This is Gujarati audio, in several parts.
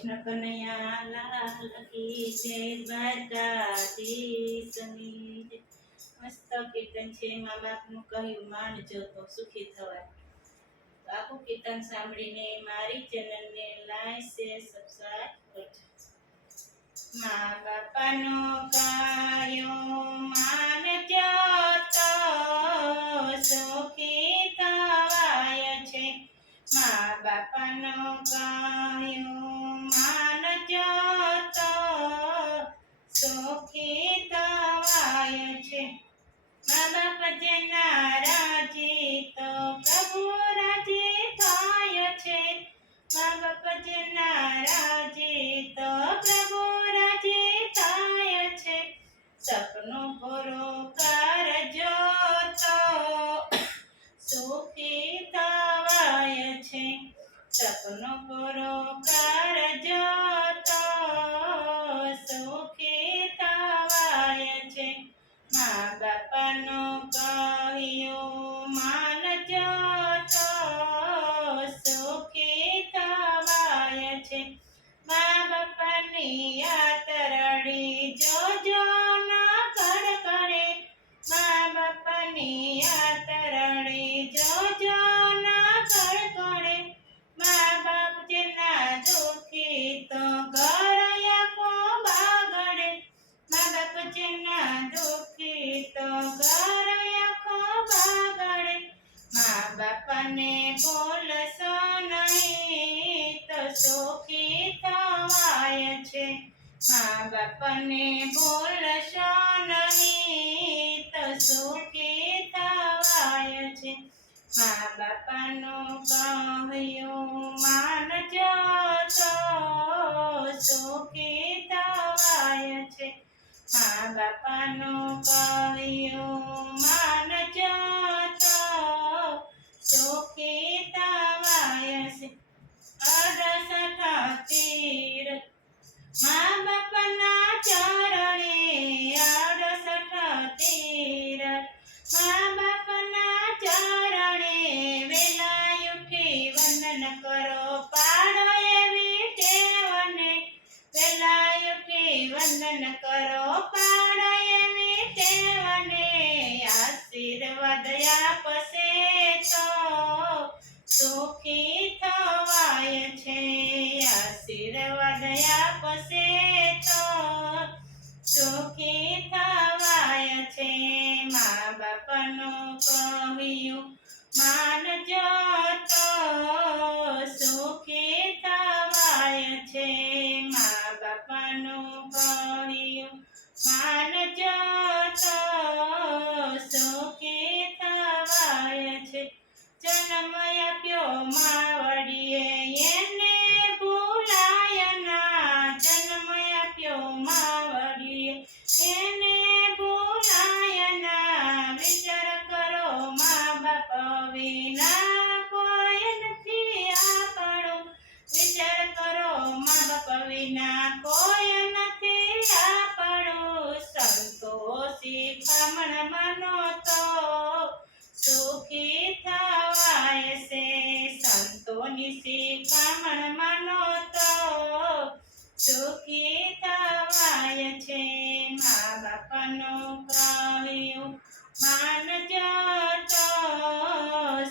કૃષ્ણ કનૈયા લાલ કી જય, દ્વારકાધીશની જય. મસ્ત કીર્તન છે. મા બાપનું કહ્યું માનજો તો સુખી થવાય. તો આખું કીર્તન સાંભળીને મારી ચેનલને લાઈક શેર સબસ્ક્રાઇબ કરજો. મા બાપાનો કાયો માનજો તો સુખી થવાય છે. મા બાપાનો કાયો માનજો તો સુખી થવાય છે. મા બાપ જેના રાજી તો પ્રભુ રાજી થાય છે. મા બાપ જેના રાજી તો પ્રભુ રાજી થાય છે. સપનું પૂરું કરજો તો સુખી થવાય છે. સપનું પૂરું કરજો તો સુખી થવાય છે. મા બાપાનું કહ્યું માનજો તો સુખી થવાય છે. મા બાપાની યાત્રડી જોજો ના કડકડે. મા બાપાની યાત્રડી જોજો ના કડકડે. મા બાપ જેના દુખી તો ઘર આખો બાગડે. મા બાપ જેના દુખી તો ઘર આખો બાગડે. મા બાપાને ભૂલશો નહીં તો સુખી થવાય છે. મા બાપાને ભૂલશો નહીં તો સુખી થવાય છે. મા બાપાનું કહ્યું માનજો તો સુખી થવાય છે. મા બાપાનું કહ્યું માનજો તો સુખી થવાય છે. અડસઠ તીરથ મા બાપના ચરણે. અડસઠ તીરથ મા બાપના ચરણે. વેલા ઉઠી વંદન કરો પાડો એવી ટેવને. વેલા ઉઠી વંદન કરો પાડો એવી ટેવને. આશીર્વાદ આપશે તો સુખી થવાય છે. આશીર્વાદ આપશે તો સુખી થવાય છે. મા બાપનું કહ્યું માનજો તો સુખી થવાય છે. મા બાપનું કહ્યું માનજો તો સુખી થવાય છે. જન્મ આપ્યો માવડીએ એને ભૂલાય ના. જન્મ આપ્યો માવડીએ એને ભૂલાય ના. વિચાર કરો મા બાપ વિના કોઈ નથી આપણો. વિચાર કરો મા બાપ વિના કોઈ નથી આપણો. સંતો શિખામણ માનો તો સુખી થવાય છે. સંતોની શિખામણ માનો તો સુખી થવાય છે. મા બાપનું કહ્યું માનજો તો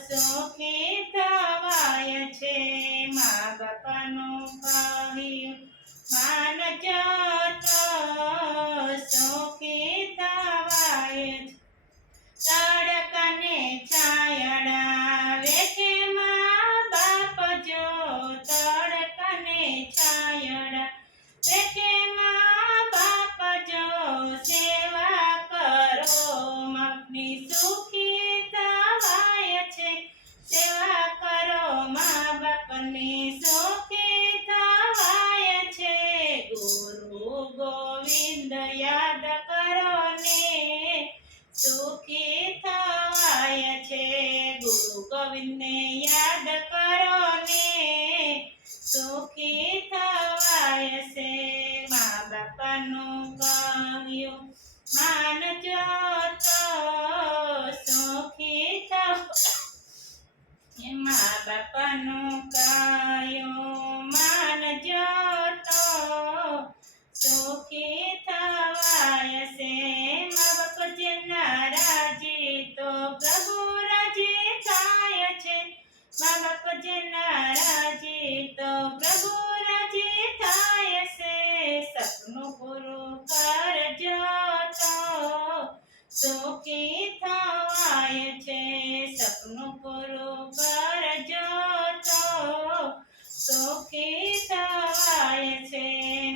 સુખી થવાય છે. મા બાપનું કહ્યું માનજો તો સુખી થવાય છે. તડકાને છાયડા વેઠે મા બાપ જો. તડકાને છાયડા વેઠે મા બાપ જો. સેવા કરો માપની સુખી થવાય છે. સેવા કરો મા બાપની સુખી થવાય છે. ગુરુ ગોવિંદ યાદ કરો ને સુખી થવાય છે. ગુરુ ગોવિંદને યાદ કરો ને સુખી થવાય છે. મા બાપાનું કહ્યું માનજો તો સુખી થવાય. મા બાપાનું કહ્યું માનજો મા બાપ જેના રાજે તો પ્રભુ રાજે થાય છે. સપનું પૂરું કરજો તો સુખી થવાય છે. સપનું પૂરું કરજો તો સુખી થવાય છે.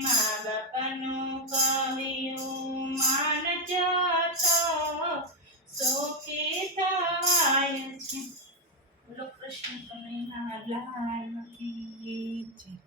મા બાપનું કહ્યું માનજો તો સુખી થવાય છે. બોલો કૃષ્ણ કનૈયા લાલ કી જય.